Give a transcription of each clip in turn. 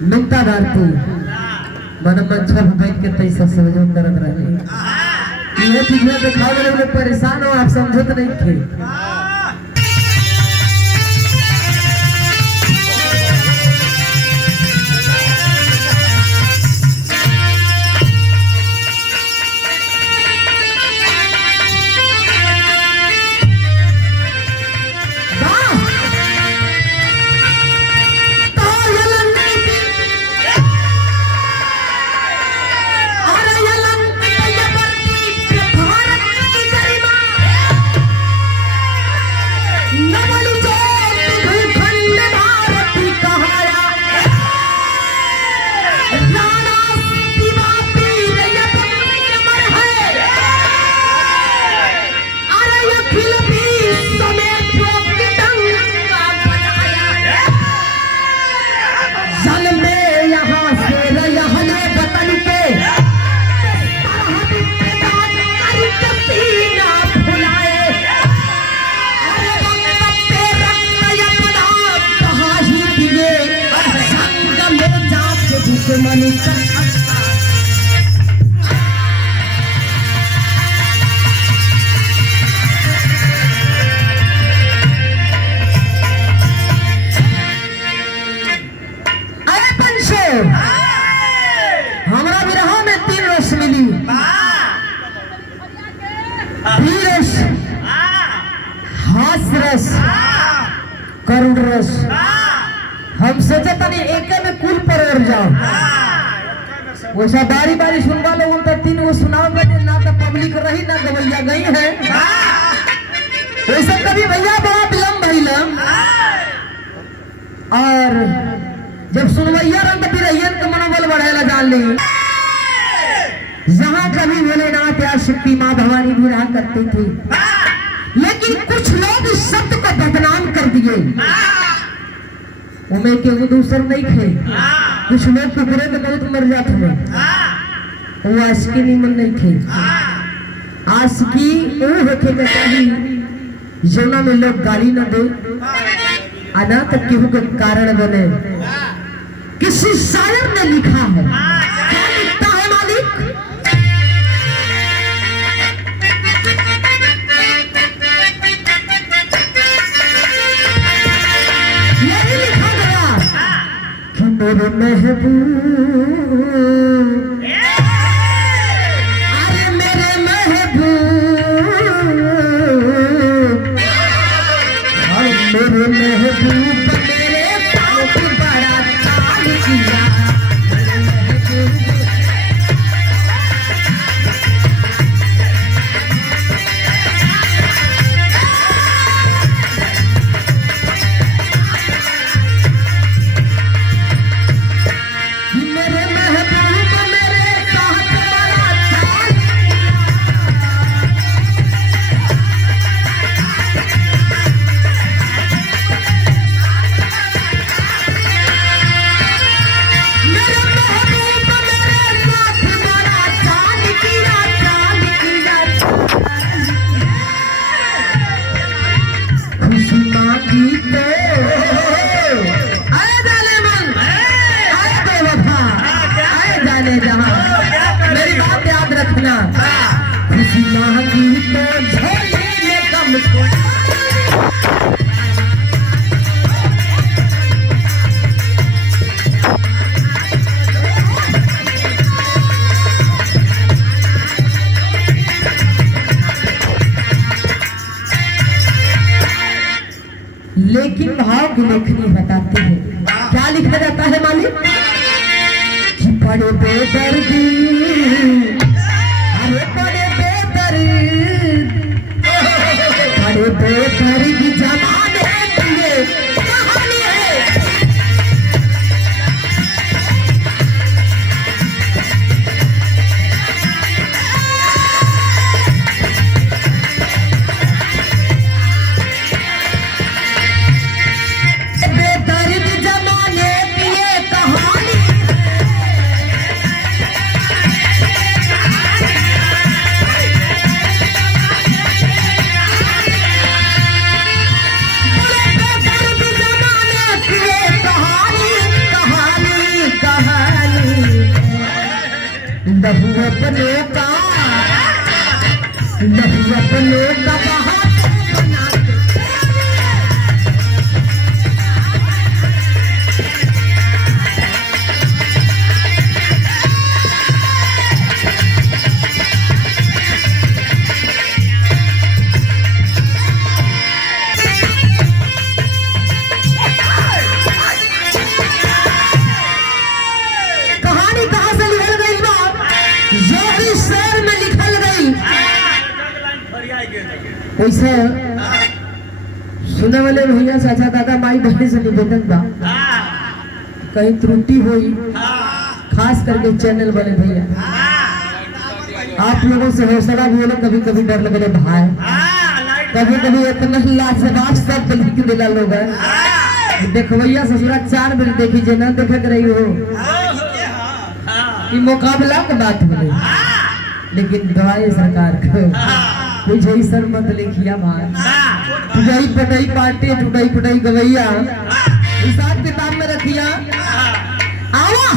मिलता भारती मन मंचा बैठ के पैसा सहयोग करत रहे ये चीज दिखाओ वाले परेशान हो आप समझत नहीं थे। हमरा विरह में 3 रस मिली रस, हास रस, करुण रस। हम सोचे तनी एक में कुल पर जाओ वैसा बारी बारी सुनवा लोगों तो 3 गो सुनाओ ना तो पब्लिक रही ना गवैया गई है वैसा कभी भैया बड़ा विलम्ब भइलम और जब सुनवैया रंग बिरहियन के मनोबल बढ़ेला जान ली। जहां कभी भोलेनाथ या शक्ति माँ भवानी भी रहा करती थी लेकिन कुछ लोग इस शब्द को बदनाम कर दिए उमें के वो दूसर नहीं थे कुछ लोग टुकड़े के बहुत मर जाते हैं वो आशिकी निमन नहीं थे। आशिकी वो होके के चाहिए जोना में लोग गाली न दे अना तक केहू के कारण बने। किसी शायर ने लिखा है क्या लिखता है मालिक यही लिखा गया कि मेरे महबूब अरे मेरे महबूब मेरे महबूब मेरी बात याद रखना खुशी मांगी तो झोली में कम लेकिन भाव की लेखनी बताते हैं क्या लिखा जाता है मालिक कि बड़े बेदर्दी अरे बड़े बेदर्दी जमाने दिए कहानी है बेदर्दी जमाने दिए कहानी लहू अपनों का बहादुर बना के। कहानी कहां से लिखल गई बा, यही शेर में लिखल गई। वैसे सुने वाले भैया चाचा दादा माई बहन से निवेदन बा, कहीं त्रुटि हुई खास करके चैनल वाले भैया, आप लोगों से हौसला भी होना, कभी कभी डर लगे भाई, कभी कभी इतना लाजवाब शब्द लिख दिला लोग देखो भैया ससुरा 4 मिनट देखी जे ना देख रही हो कि मुकाबला की बात बोले, लेकिन दवाई सरकार को मुझे ही सर मत लिखिया बात, टुटाई पटाई पार्टी टुटाई पटाई गवैया हिसाब किताब में रखिया। आवा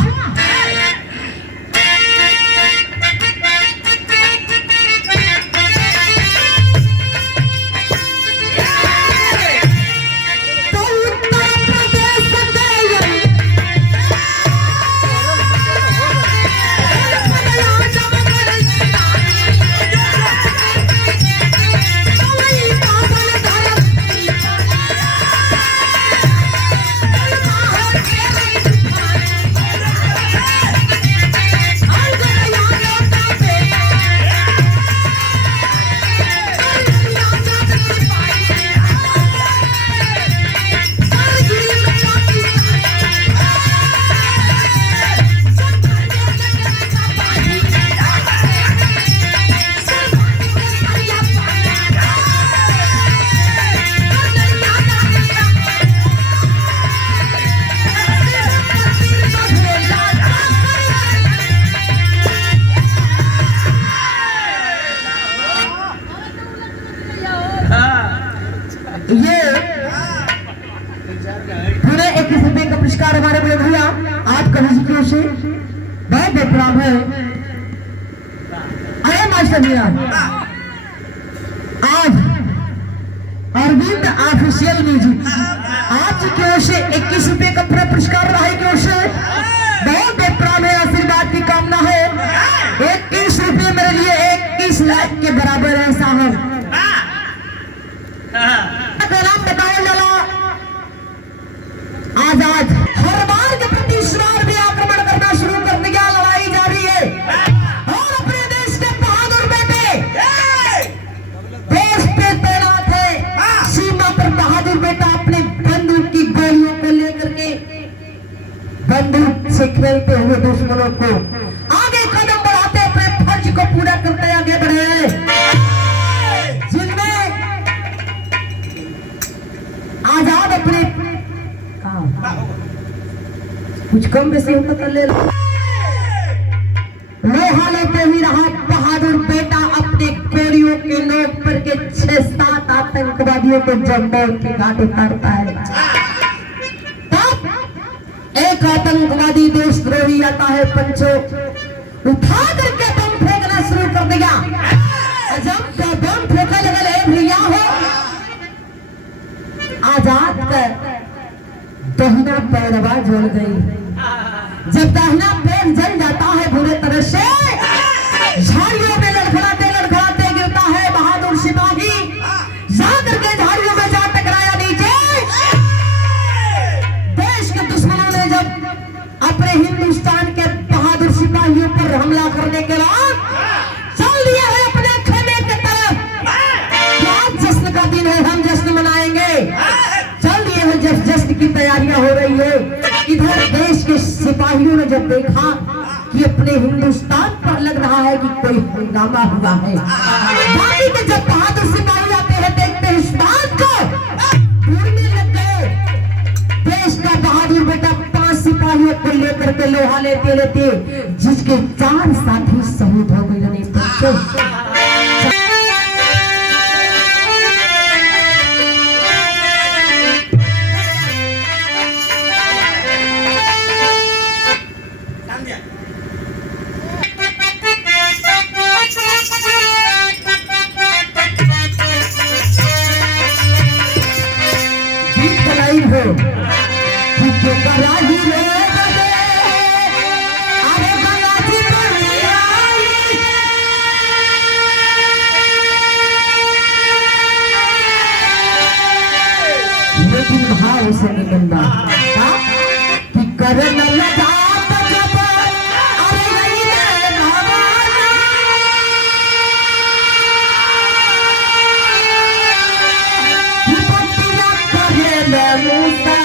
ये पूरे 21 रुपए का पुरस्कार हमारे बड़े भैया आप कहीं की ओर से बहुत बहुत प्रणाम है। अरे मास्टर भैया आज अरविंद ऑफिशियल म्यूजिक आज की ओर से 21 रुपए का पूरा पुरस्कार रहा है की ओर से बहुत बहुत प्रणाम है, आशीर्वाद की कामना है। 21 रुपए मेरे लिए 21 लाख के बराबर है साहब। आजाद हर बार के प्रति इस बार भी आक्रमण करना शुरू कर दिया, लड़ाई जारी है और अपने देश के बहादुर बेटे देश पे तैनात है, सीमा पर बहादुर बेटा अपने बंदूक की गोलियों को लेकर के बंदूक से खेलते हुए दुश्मनों को आगे कदम बढ़ाते अपने फर्ज को पूरा करते आगे बढ़े हैं, जिनमें आजाद अपने कुछ कम बेसी होता कर ले लोहा लेते ही रहा बहादुर बेटा अपने गोलियों के नोक पर के 6-7 आतंकवादियों को जब मौत के घाट उतारता है, तब एक आतंकवादी देशद्रोही आता है, पंचो उठा करके बम फेंकना शुरू कर दिया। जब बम फेंकने लगे भैया हो आजाद का दहिना पैरवा जल गई। जब दाहिना पैर जल जाता है बुरे तरह से, झाड़ियों में लड़खड़ाते लड़खड़ाते गिरता है बहादुर सिपाही, जाकर के झाड़ियों में जा टकराया नीचे। देश के दुश्मनों ने जब अपने हिंदुस्तान के बहादुर सिपाहियों पर हमला करने के बाद चल दिया है अपने खेमे की तरफ। आज जश्न का दिन है, हम जश्न मनाएंगे, चल दिए हैं जश्न की तैयारियां हो रही है। इधर देश के सिपाहियों ने जब देखा कि अपने हिंदुस्तान पर लग रहा है कि कोई हंगामा हुआ है, बाकी के जब बहादुर सिपाही आते हैं देखते हैं इस बात को ढूंढने लग गए। देश का बहादुर बेटा 5 सिपाहियों को लेकर के लोहा लेते लेते जिसके 4 साथी शहीद हो गए। जो कराही रे बदे अरे गंगा जी बढ़िया लेकिन भाव से नहीं बंदा कि करन लगा जब अरे गई रे भवाना कि पतिया करे ले मूसा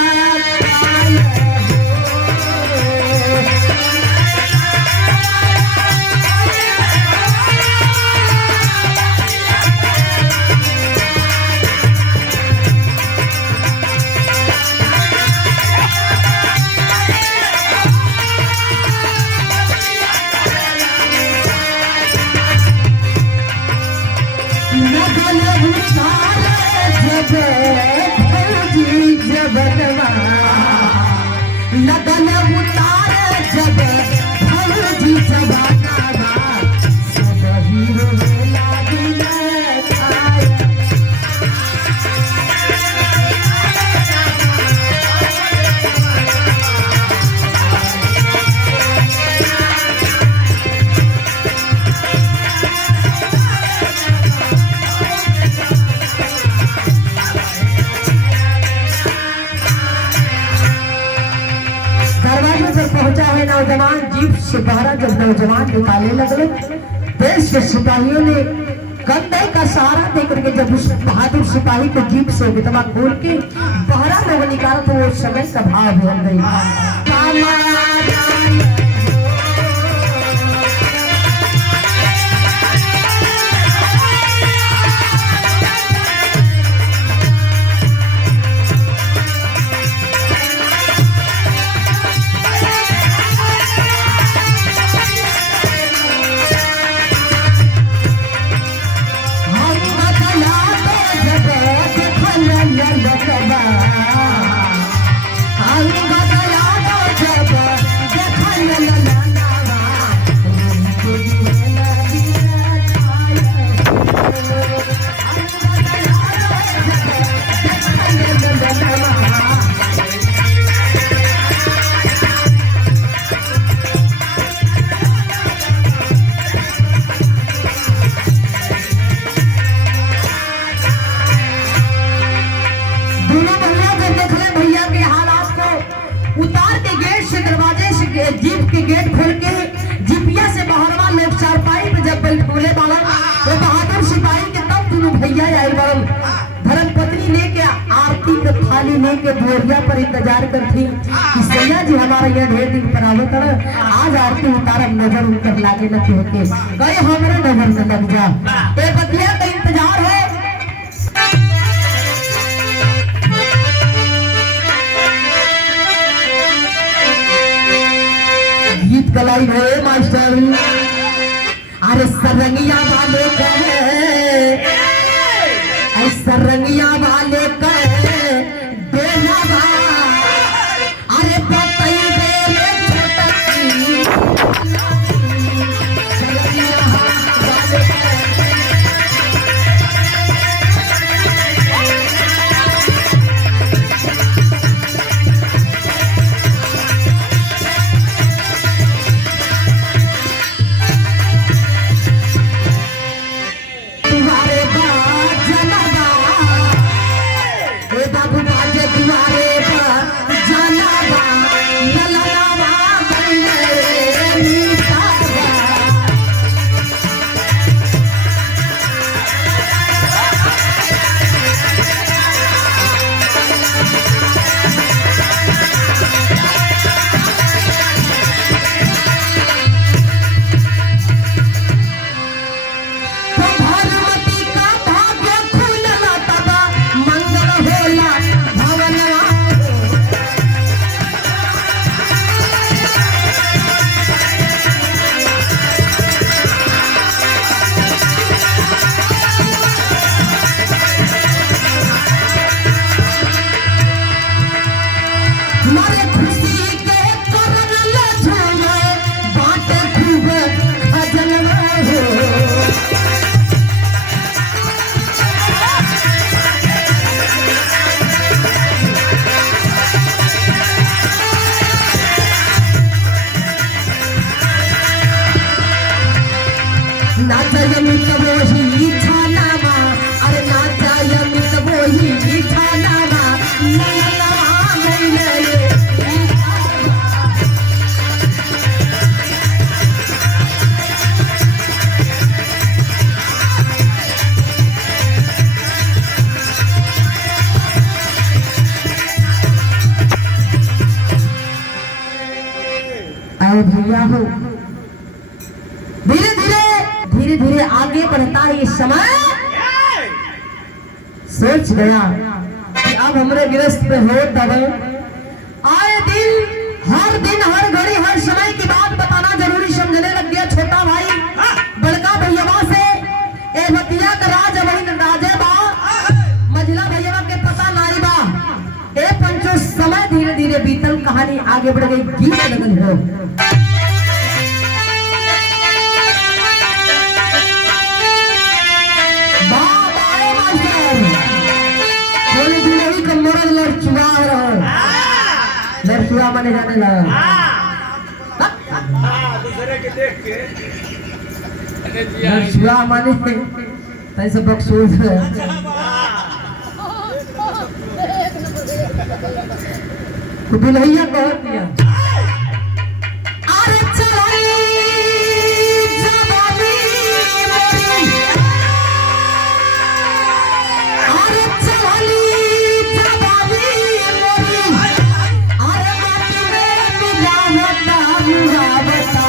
लगन उतार जब फौजी जवाना सब हीरो लागिल खाए पहुंचा है नौजवान जीप से बाहर जब नौजवान निकालने लगे देश के सिपाहियों ने कंधे का सहारा देकर के जब उस बहादुर सिपाही को जीप से बितवा खोल के बहरा लोग निकाला तो वो समय का भाव हो गई जीप के गेट खोल के जीपिया से बाहरवा लोग चारपाई पे जब बैठोले बालन वो बहादुर सिपाही के तब दोनों भैया आए बालन धर्म पत्नी लेके आरती के थाली लेके बोरिया पर इंतजार करती कि सैया जी हमारा यहाँ ढेर दिन पर आवत है आज आरती उतारब नजर उनकर लागे न होके गए हमारे नजर में लग जा ए बतिया का इंतजार है गीत गलाई है मास्टर अरे सरंगिया वाले कहे सरंगिया वाले कहे देना अरे पतई बेरे छटकी सरंगिया वाले तुम्हारे बात जनवा और भैया हो धीरे धीरे धीरे धीरे आगे बढ़ता है ये समय। सोच गया कि अब हमरे गृहस्थ पे हो दबे। आए दिन हर घड़ी हर समय की बात बताना जरूरी समझने लग गया छोटा भाई बड़का भैया से। ए बतिया का राज वही राजे बा मझला भैया के पता नाई बा। ए पंचो समय धीरे धीरे बीतल कहानी आगे बढ़ गई। गीत लगन हो लड़चुआ माने जाने लगा। दूसरे के देख के लड़चुआ माने तैसे बकसूस है। तो दुल्हैया कह दिया अरे चलाई जवानी मेरी, अरे चली जवानी मेरी, अरे माटी में मिलावटा मुहावता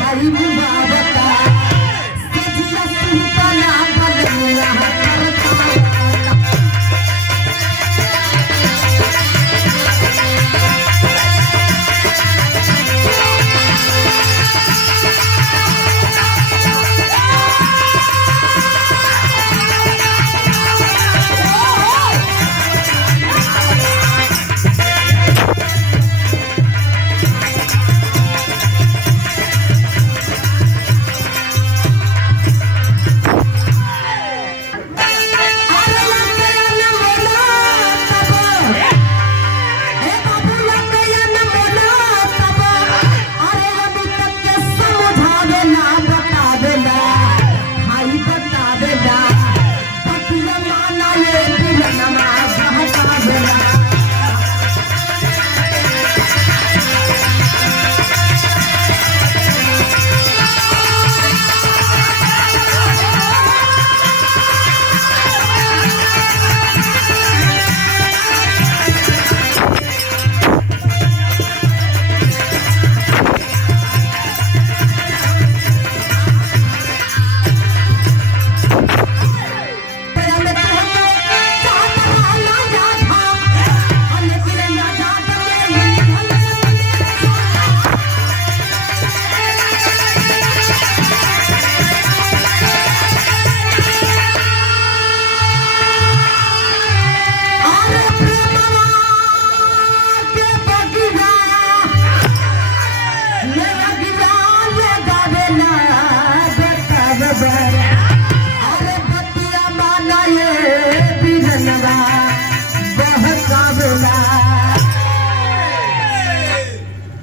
भाई मुहावता सजिया सुल्ताना बदला करता।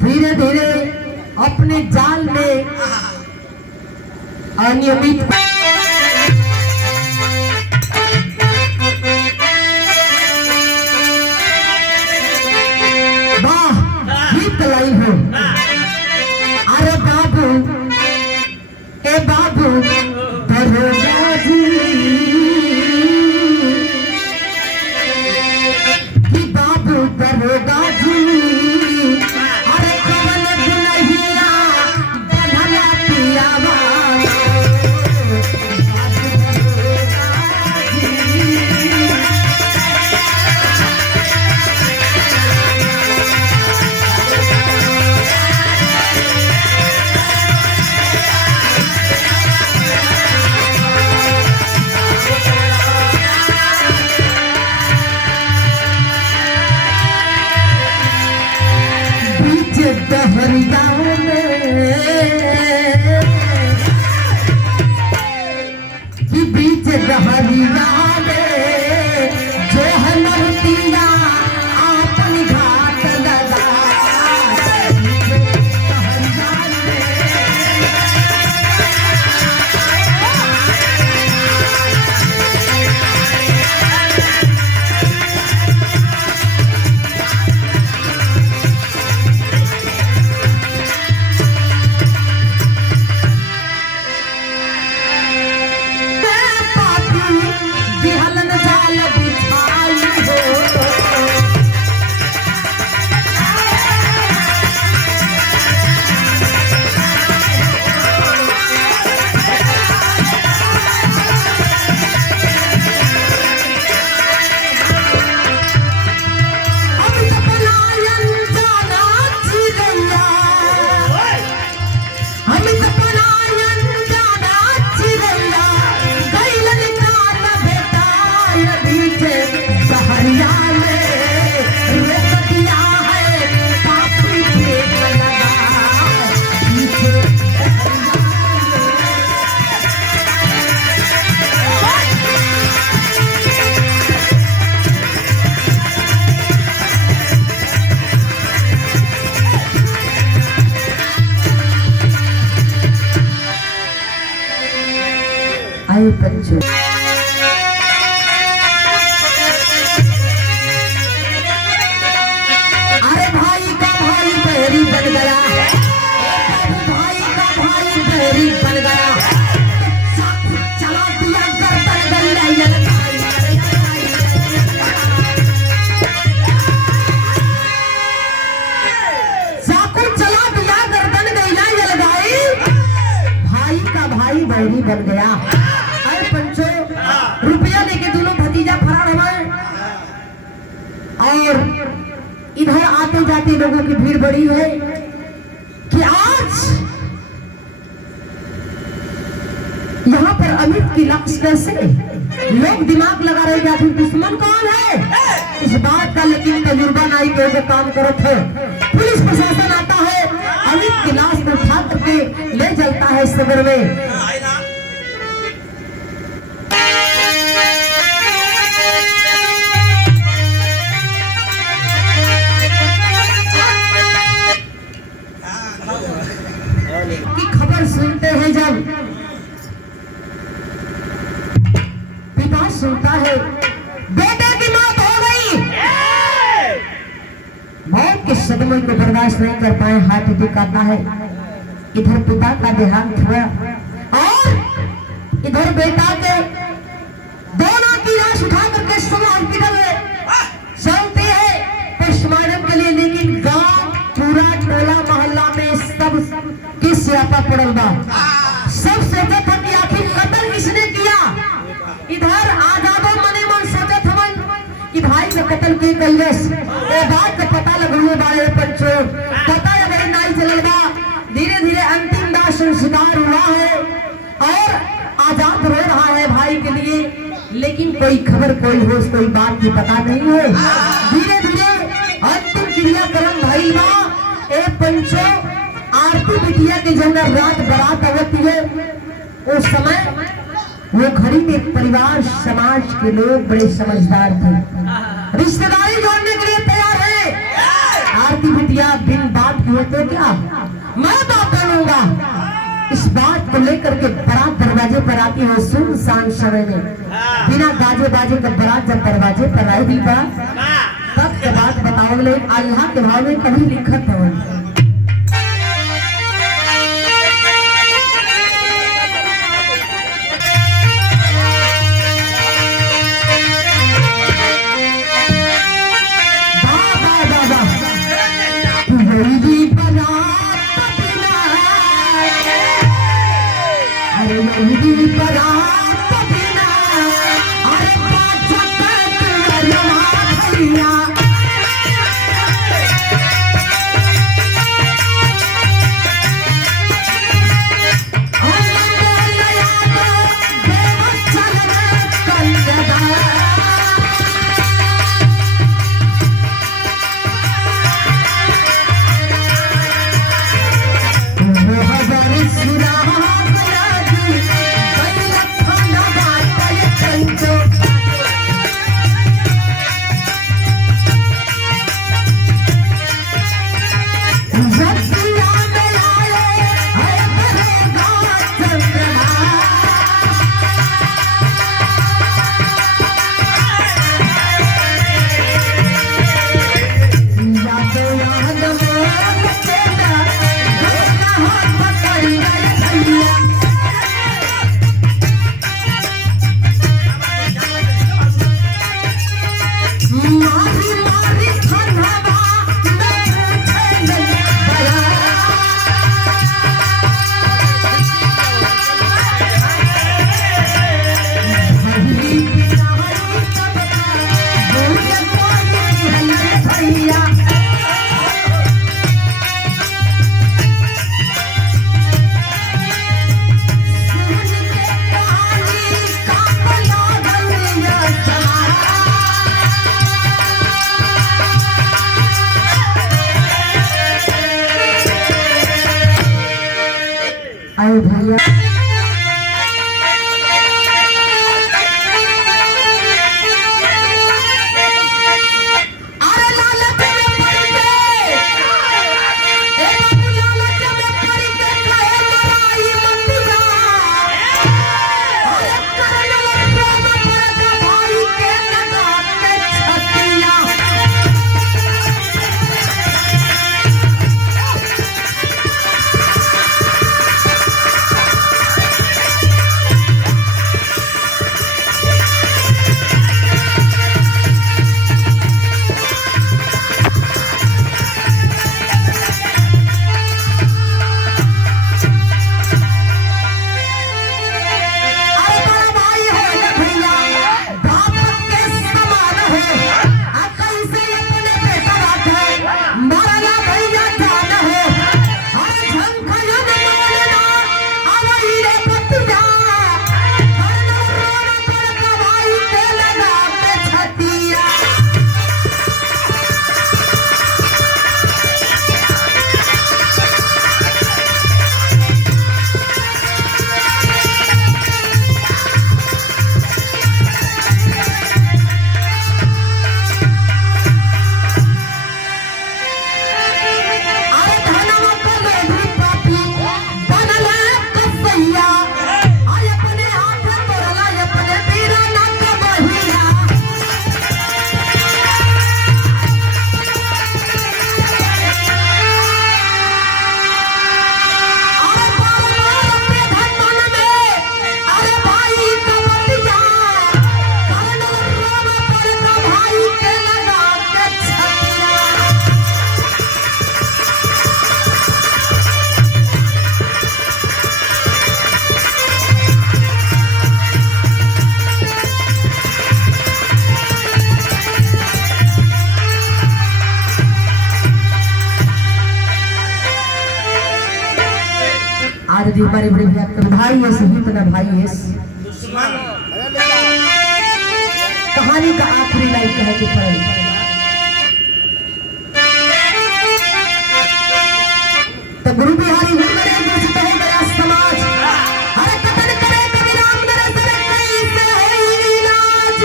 धीरे धीरे अपने जाल में अनियमित वाह गीत लाई हो। अरे बाबू ए बाबू दरोगा जी कि बाबू दरोगा जी दहरिया कि बीच दहरिया में जो है नरतिया आपन घाट लगा। आए पंचो। अरे भाई का भाई बहरी बन गया, भाई का भाई बहरी बन गया, चला दिया गर्दन गल्ला बहरी बन गया। अरे पंचो रुपया लेके दोनों भतीजा फरार हुए और इधर आते जाते लोगों की भीड़ बड़ी है कि आज यहाँ पर अमित की लक्ष्य कैसे, लोग दिमाग लगा रहे कि आखिर दुश्मन कौन है इस बात का, लेकिन तजुर्बा नहीं तो काम करो थे। पुलिस प्रशासन आता है, अमित की लाश को उठा करके ले चलता है सदर में। की खबर सुनते हैं जब पिता सुनता है बेटे की मौत हो गई, मौत के सदमे को बर्दाश्त नहीं कर पाए, हाथ दुखाता है। इधर पिता का देहांत हुआ और इधर बेटा के दोनों की लाश उठा करके हॉस्पिटल में चलती है पोस्टमार्टम के लिए, लेकिन गांव पूरा टोला मोहल्ला में सब किस स्यापा पड़ल बा। सब सोचे था कि आखिर कत्ल किसने किया। इधर आजादो मने मन सोचे था कि भाई का कत्ल के कैलस, ए बात का पता लगने वाले पंचो, पता अगर नहीं चलेगा। धीरे धीरे अंतिम दाह संस्कार हुआ है और आजाद रो रहा है भाई के लिए, लेकिन कोई खबर कोई होश कोई बात की पता नहीं है। धीरे धीरे अंतिम क्रियाक्रम भाई बा। ए पंचो आरती बिटिया के जो रात बारात आवती है, उस समय वो घड़ी में परिवार समाज के लोग बड़े समझदार थे, रिश्तेदारी जोड़ने के लिए तैयार है। आरती बिटिया बिन बात किए तो क्या मैं बात करूंगा, इस बात को लेकर के बारात दरवाजे पर आती है सुनसान समय में, बिना गाजे बाजे का बारात जब दरवाजे पर आएगी तब के बात बताओगे। अल्लाह के भाव में कभी लिखत है भैया। आज भी हमारे बड़े भैया भाई है शहीद ना भाई है कहानी का आखिरी लाइन कह के पढ़ तो गुरु बिहारी मेरे कुछ कहे गया समाज हर कतन करे कभी राम करे सरे कैसे होई इलाज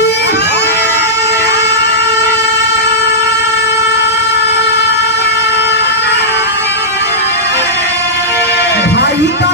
भाई का